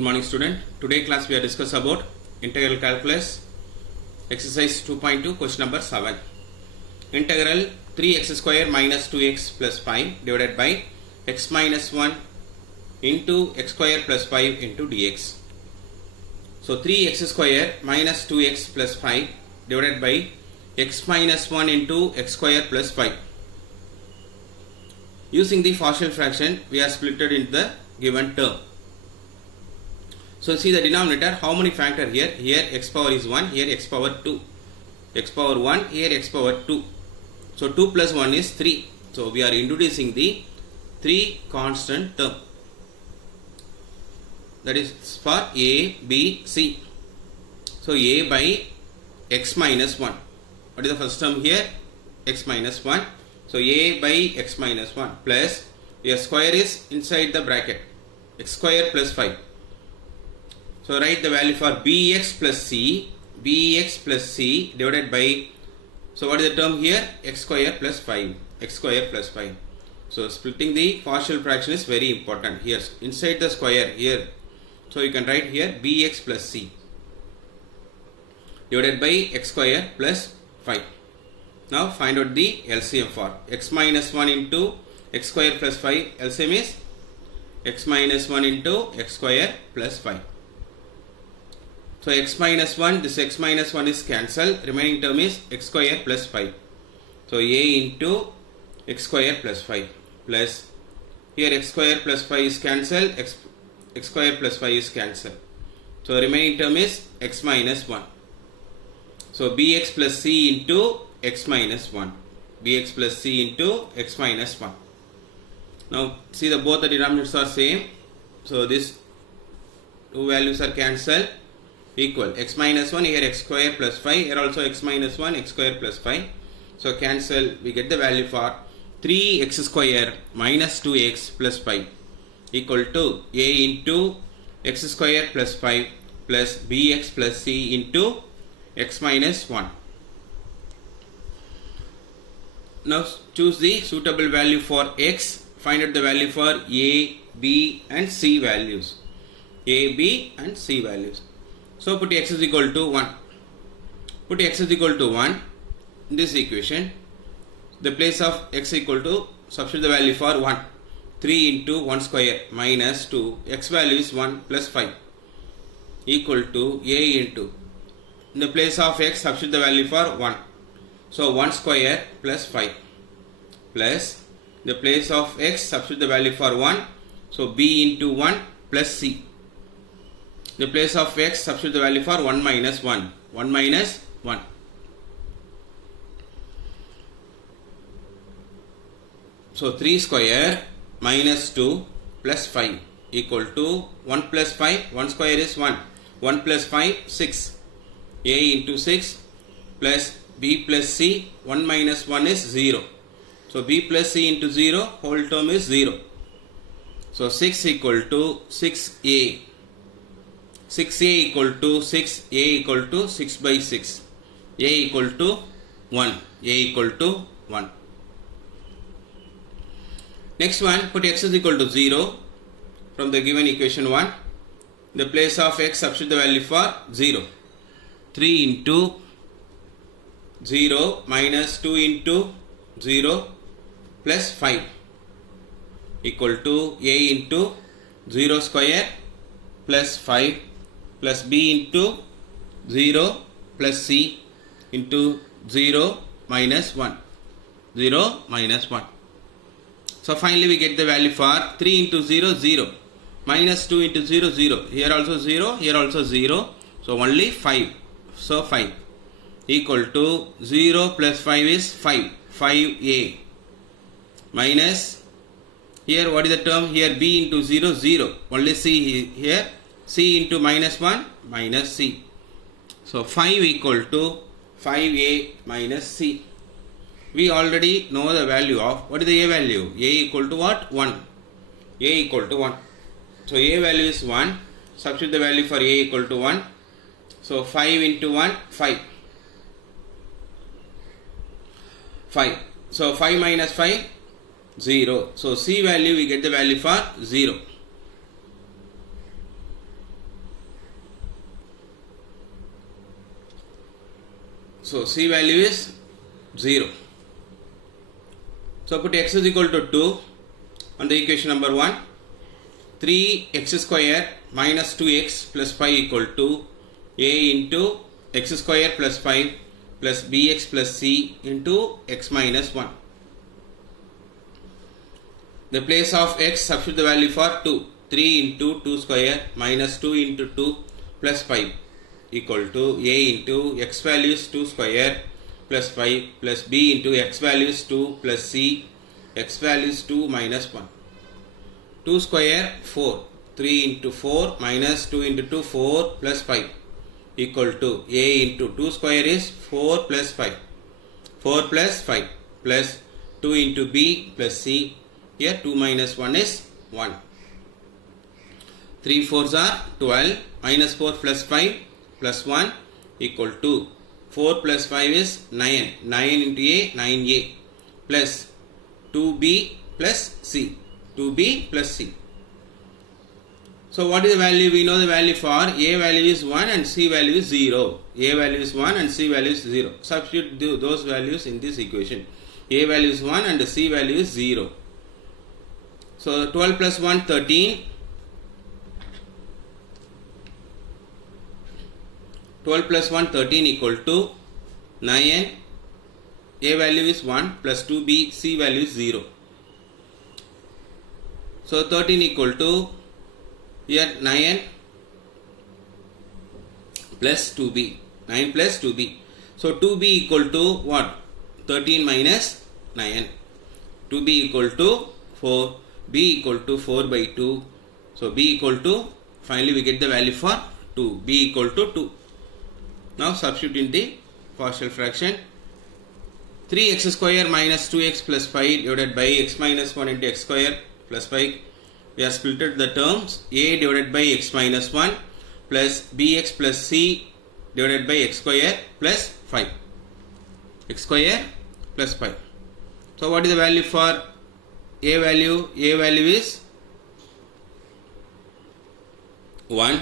Good morning student. Today class we are discuss about integral calculus exercise 2.2 question number 7. Integral 3x square minus 2x plus 5 divided by x minus 1 into x square plus 5 into dx. So 3x square minus 2x plus 5 divided by x minus 1 into x square plus 5. Using the partial fraction we are splitted into the given term. So see the denominator, how many factor here? Here x power is 1, here x power 2. X power 1, here x power 2. So 2 plus 1 is 3. So we are introducing the 3 constant term. That is for a, b, c. So a by x minus 1. What is the first term here? X minus 1. So a by x minus 1 plus your square is inside the bracket. X square plus 5. So write the value for bx plus c divided by, so what is the term here? X square plus 5. X square plus 5. So splitting the partial fraction is very important. Here inside the square here. So you can write here bx plus c divided by x square plus 5. Now find out the LCM for x minus 1 into x square plus 5. LCM is x minus 1 into x square plus 5. So x minus 1, this x minus 1 is cancelled. Remaining term is x square plus 5. So a into x square plus 5 plus here x square plus 5 is cancelled. X square plus 5 is cancelled. So remaining term is x minus 1. So bx plus c into x minus 1. Bx plus c into x minus 1. Now see the both the denominators are same. So this two values are cancelled. Equal x minus 1, here x square plus 5, here also x minus 1, x square plus 5. So cancel, we get the value for 3x square minus 2x plus 5 equal to a into x square plus 5 plus bx plus c into x minus 1. Now choose the suitable value for x, find out the value for a, b and c values. A, b and c values. So put x is equal to 1. Put x is equal to 1 in this equation. The place of x equal to, substitute the value for 1. 3 into 1 square minus 2. X value is 1 plus 5 equal to a into. In the place of x, substitute the value for 1. So 1 square plus 5 plus the place of x, substitute the value for 1. So b into 1 plus c. The place of x, substitute the value for 1 minus 1. 1 minus 1. So 3 square minus 2 plus 5 equal to 1 plus 5. 1 square is 1. 1 plus 5, 6. A into 6 plus b plus c. 1 minus 1 is 0. So b plus c into 0, whole term is 0. So 6 equal to 6a. 6a equal to 6, a equal to 6 by 6, a equal to 1, a equal to 1. Next one, put x is equal to 0 from the given equation 1. The place of x, substitute the value for 0. 3 into 0 minus 2 into 0 plus 5 equal to a into 0 square plus 5 plus b into 0 plus c into 0 minus 1. 0 minus 1. So finally we get the value for 3 into 0, 0. Minus 2 into 0, 0. Here also 0, here also 0. So only 5. So 5 equal to 0 plus 5 is 5. 5a minus, here what is the term? Here b into 0, 0. Only c here. C into minus 1 minus c. So 5 equal to 5a minus c. We already know the value of, what is the a value? A equal to what? 1. A equal to 1. So a value is 1. Substitute the value for a equal to 1. So 5 into 1, 5. 5. So 5 minus 5, 0. So c value, we get the value for 0. So C value is 0. So put x is equal to 2 on the equation number 1. 3x square minus 2x plus 5 equal to a into x square plus 5 plus bx plus c into x minus 1. The place of x, substitute the value for 2. 3 into 2 square minus 2 into 2 plus 5 equal to a into x value is 2 square plus 5 plus b into x value is 2 plus c x value is 2 minus 1. 2 square 4. 3 into 4 minus 2 into 2 4 plus 5 equal to a into 2 square is 4 plus 5. 4 plus 5 plus 2 into b plus c. Here 2 minus 1 is 1. 3 4s are 12 minus 4 plus 5 plus 1 equal to 4 plus 5 is 9. 9 into a 9a plus 2b plus c. 2b plus c. So what is the value? We know the value for a value is 1 and c value is 0. A value is 1 and c value is 0. Substitute those values in this equation. A value is 1 and c value is 0. So 12 plus 1 13. 12 plus 1 13 equal to 9. A value is 1 plus 2b, c value is 0. So 13 equal to here 9 plus 2b. 9 plus 2b. So 2b equal to what? 13 minus 9. 2b equal to 4. b equal to 4 by 2. So b equal to, finally we get the value for 2. b equal to 2. Now substitute in the partial fraction. 3x square minus 2x plus 5 divided by x minus 1 into x square plus 5. We have splitted the terms. A divided by x minus 1 plus bx plus c divided by x square plus 5. X square plus 5. So what is the value for a value? A value is 1.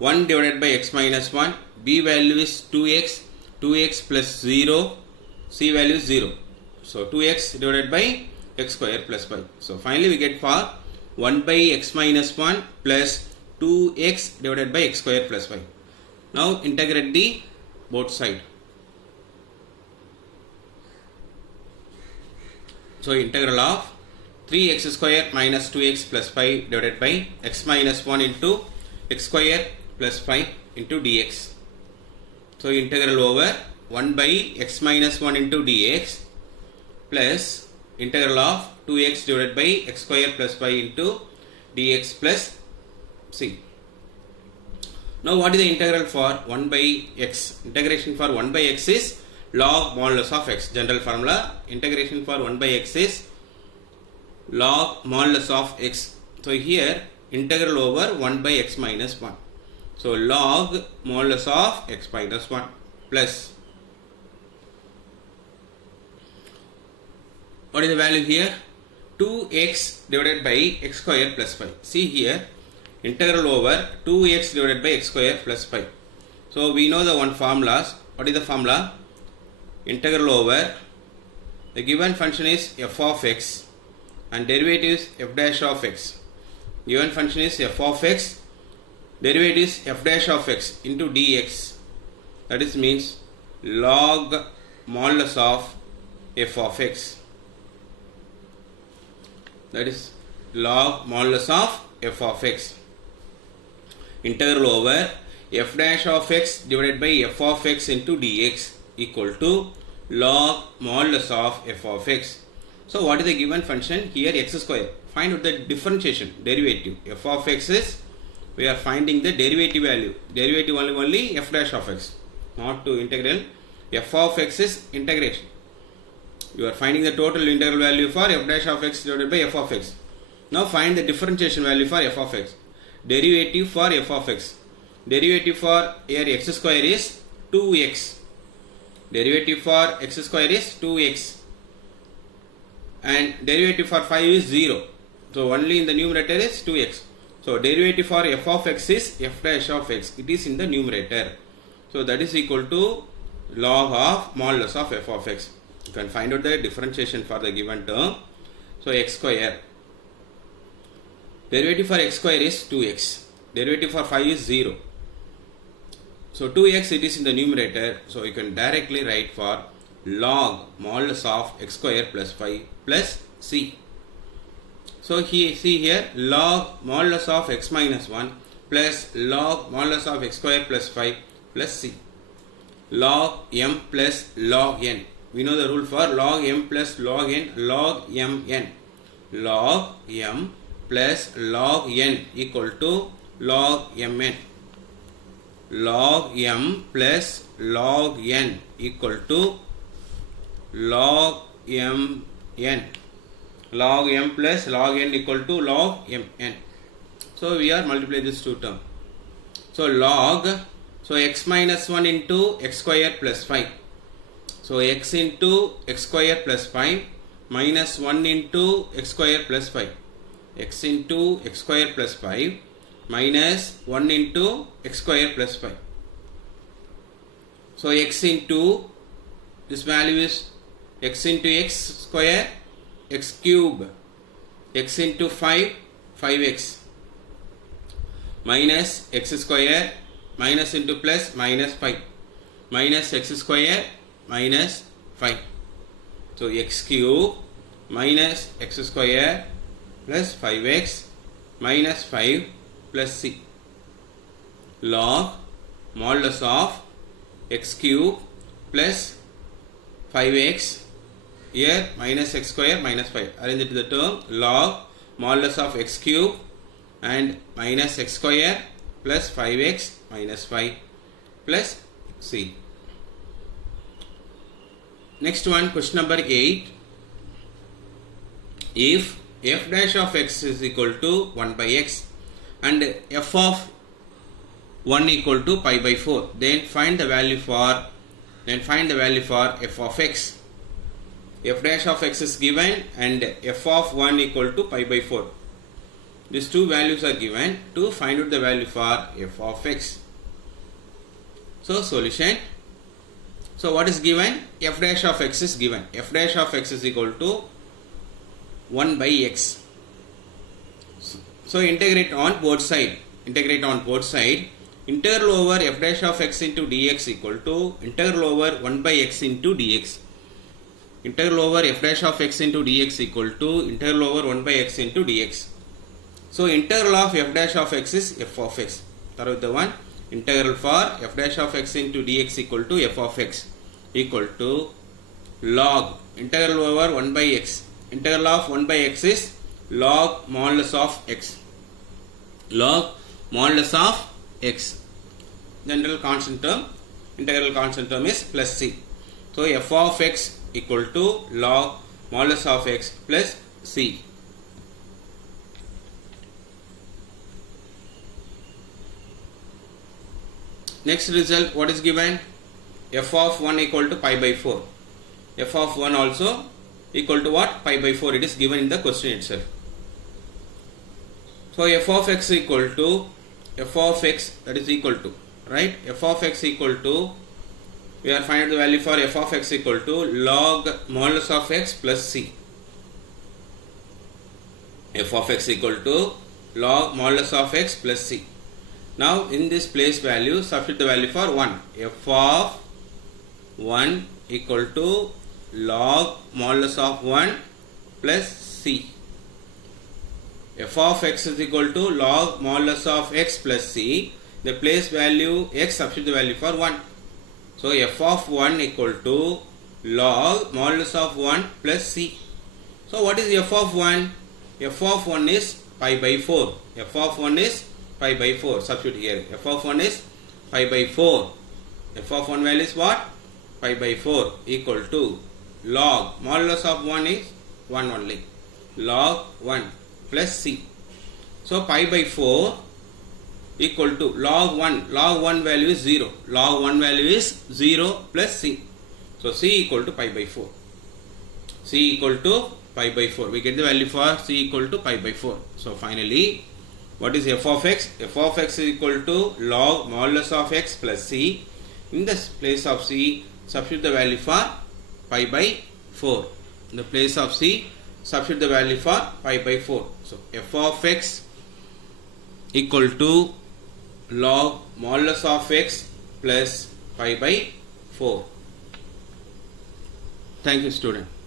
1 divided by x minus 1. B value is 2x. 2x plus 0. C value is 0. So 2x divided by x square plus 5. So finally we get for 1 by x minus 1 plus 2x divided by x square plus 5. Now integrate the both side. So integral of 3x square minus 2x plus 5 divided by x minus 1 into x square plus 5 into dx. So integral over 1 by x minus 1 into dx plus integral of 2x divided by x square plus 5 into dx plus c. Now what is the integral for 1 by x? Integration for 1 by x is log modulus of x. General formula. Integration for 1 by x is log modulus of x. So here integral over 1 by x minus 1. So log modulus of x minus 1 plus, what is the value here? 2x divided by x square plus 5. See here, integral over 2x divided by x square plus 5. So we know the one formulas. What is the formula? Integral over, the given function is f of x and derivative is f dash of x. Given function is f of x, derivative is f dash of x into dx. That is means log modulus of f of x. That is log modulus of f of x. Integral over f dash of x divided by f of x into dx equal to log modulus of f of x. So what is the given function? Here x square. Find out the differentiation, derivative. F of x is, we are finding the derivative value. Derivative only f dash of x, not to integral. F of x is integration. You are finding the total integral value for f dash of x divided by f of x. Now find the differentiation value for f of x. Derivative for f of x. Derivative for here x square is 2x. Derivative for x square is 2x. And derivative for 5 is 0. So only in the numerator is 2x. So derivative for f of x is f dash of x. It is in the numerator. So that is equal to log of modulus of f of x. You can find out the differentiation for the given term. So x square, derivative for x square is 2x, derivative for 5 is 0. So 2x it is in the numerator, so you can directly write for log modulus of x square plus 5 plus c. So here, see here, log modulus of x minus 1 plus log modulus of x square plus 5 plus c. Log m plus log n. We know the rule for log m plus log n, log mn. Log m plus log n equal to log mn. Log m plus log n equal to log mn. Log m plus log n equal to log mn. So we are multiply this two term. So log, so x minus 1 into x square plus 5. So x into x square plus 5 minus 1 into x square plus 5. X into x square plus 5 minus 1 into x square plus 5. So x into, this value is x into x square, x cube, x into 5, 5x, minus x square, minus into plus, minus 5, minus x square, minus 5. So x cube minus x square plus 5x minus 5 plus c. Log modulus of x cube plus 5x, here minus x square minus 5. Arrange it to the term log modulus of x cube and minus x square plus 5x minus 5 plus c. Next one, question number 8. If f dash of x is equal to 1 by x and f of 1 equal to pi by 4, then find the value for f of x. F dash of x is given and f of 1 equal to pi by 4. These two values are given to find out the value for f of x. So solution. So what is given? F dash of x is given. F dash of x is equal to 1 by x. So integrate on both side. Integrate on both side. Integral over f dash of x into dx equal to integral over 1 by x into dx. Integral over f dash of x into dx equal to integral over 1 by x into dx. So integral of f dash of x is f of x. That is the one. Integral for f dash of x into dx equal to f of x equal to log integral over 1 by x. Integral of 1 by x is log modulus of x. Log modulus of x. General constant term, integral constant term is plus c. So f of x equal to log modulus of x plus c. Next result, what is given? F of 1 equal to pi by 4. F of 1 also equal to what? Pi by 4. It is given in the question itself. So f of x equal to f of x, that is equal to, right? F of x equal to, we are finding the value for f of x equal to log modulus of x plus c. F of x equal to log modulus of x plus c. Now in this place value, substitute the value for 1. F of 1 equal to log modulus of 1 plus c. F of x is equal to log modulus of x plus c. The place value x, substitute the value for 1. So f of 1 equal to log modulus of 1 plus c. So what is f of 1? F of 1 is pi by 4. F of 1 is pi by 4. Substitute here. F of 1 is pi by 4. F of 1 value is what? Pi by 4 equal to log modulus of 1 is 1 only. Log 1 plus c. So pi by 4 equal to log 1. Log 1 value is 0. Log 1 value is 0 plus c. So c equal to pi by 4. C equal to pi by 4. We get the value for c equal to pi by 4. So finally, what is f of x? F of x is equal to log modulus of x plus c. In the place of c, substitute the value for pi by 4. In the place of c, substitute the value for pi by 4. So f of x equal to log modulus of x plus pi by 4. Thank you, student.